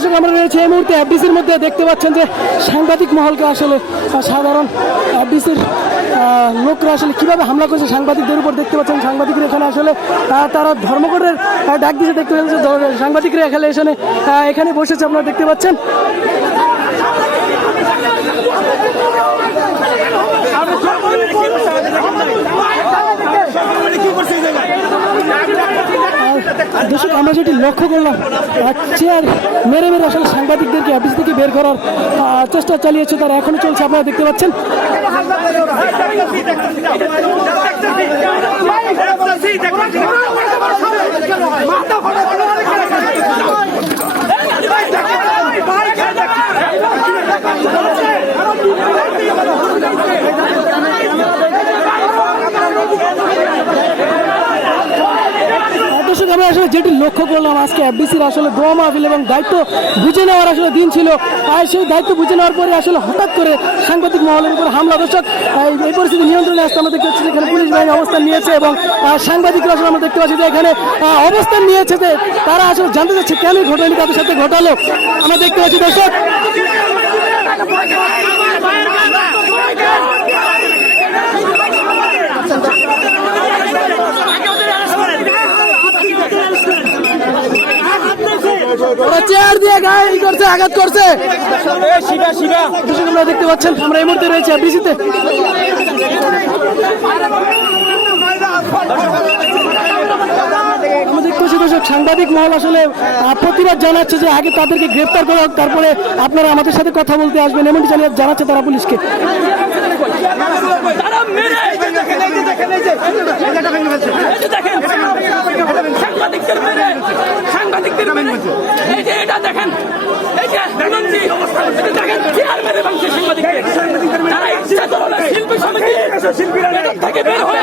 দর্শক, আমরা রয়েছে এই মুহূর্তে এফডিসির মধ্যে দেখতে পাচ্ছেন যে সাংবাদিক মহলকে আসলে সাধারণ এফডিসির লোকরা আসলে কীভাবে হামলা করছে সাংবাদিকদের উপর দেখতে পাচ্ছেন। সাংবাদিকরা এখানে আসলে তারা ধর্মঘটের ডাক দিতে দেখতে পাচ্ছেন সাংবাদিকরা এখানে এখানে এখানে বসেছে, আপনারা দেখতে পাচ্ছেন আর দর্শক আমরা যেটি লক্ষ্য করলাম। চেয়ার মেরে মেরে আসলে সাংবাদিকদেরকে অফিস থেকে বের করার চেষ্টা চালিয়েছে তারা। এখনও চলছে, আপনারা দেখতে পাচ্ছেন। যেটি লক্ষ্য করলাম, আজকে এফবিসির আসলে দোয়া মাহফিল এবং দায়িত্ব বুঝে নেওয়ার আসলে দিন ছিল। আর সেই দায়িত্ব বুঝে নেওয়ার পরে আসলে হঠাৎ করে সাংবাদিক মহলের উপর হামলা, দর্শক, এই পরিস্থিতি নিয়ন্ত্রণে আসতে আমরা দেখতে পাচ্ছি যে এখানে পুলিশ বাহিনী অবস্থান নিয়েছে এবং সাংবাদিকরা আসলে আমরা দেখতে পাচ্ছি যে এখানে অবস্থান নিয়েছে যে তারা আসলে জানতে চাচ্ছে কেন ঘটনাটি তাদের সাথে ঘটালো। আমরা দেখতে পাচ্ছি, দর্শক। ওরা চেয়ার দিয়ে গায়ে ই করছে আঘাত করছে। আপনারা দেখতে পাচ্ছেন আমরা এই মুহূর্তে রয়েছে আমরা দর্শক সাংবাদিক মহল আসলে প্রতিবাদ জানাচ্ছে যে আগে তাদেরকে গ্রেপ্তার করা হোক তারপরে আপনারা আমাদের সাথে কথা বলতে আসবেন এমনটি জানিয়ে জানাচ্ছে তারা পুলিশকে। দেখেন এই যে দেখেন এই যে এই যে দেখেন সাংবাদিকদের মেরে সাংবাদিকদের মেরে এই যে এটা দেখেন এই যে বিনন্দি এটা দেখেন চেয়ার মেরে ভাঙছে সাংবাদিকদের তারা ইচ্ছা করলে শিল্পী সমিতি বেতন থেকে বের হয়ে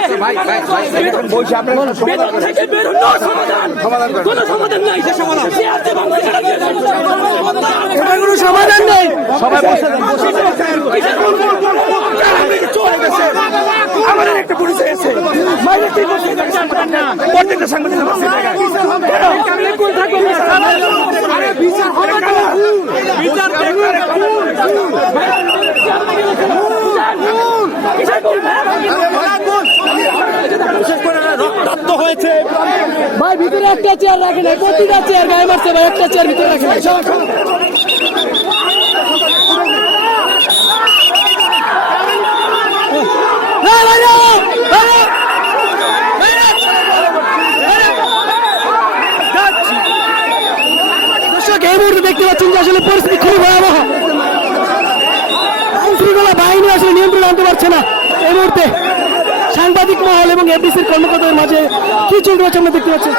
বেতন থেকে বের হয়ে no সমাধান কোনো সমাধান নাই সে সমাধান দিয়ে এটার কোনো সমাধান নেই সবাই বসে আমাদের একটা পুলিশ এসে মাইনে তিন প্রত্যেকটা সাংবাদিক বিচার হবে বিচার রক্তাক্ত হয়েছে। ভাই ভিতরে একটা চেয়ার রাখেন এই প্রতিটা চেয়ার গায়ে মারছে ভাই একটা চেয়ার ভিতরে রাখেন। সব সব। এই, মুহূর্তে দেখতে পাচ্ছেন যে আসলে পরিস্থিতি খুবই ভয়াবহ। আইন বাহিনী আসলে নিয়ন্ত্রণ আনতে পারছে না এই মুহূর্তে। এবং এফডিসির কর্মকর্তাদের মাঝে কি পারছে আমরা দেখতে পাচ্ছি।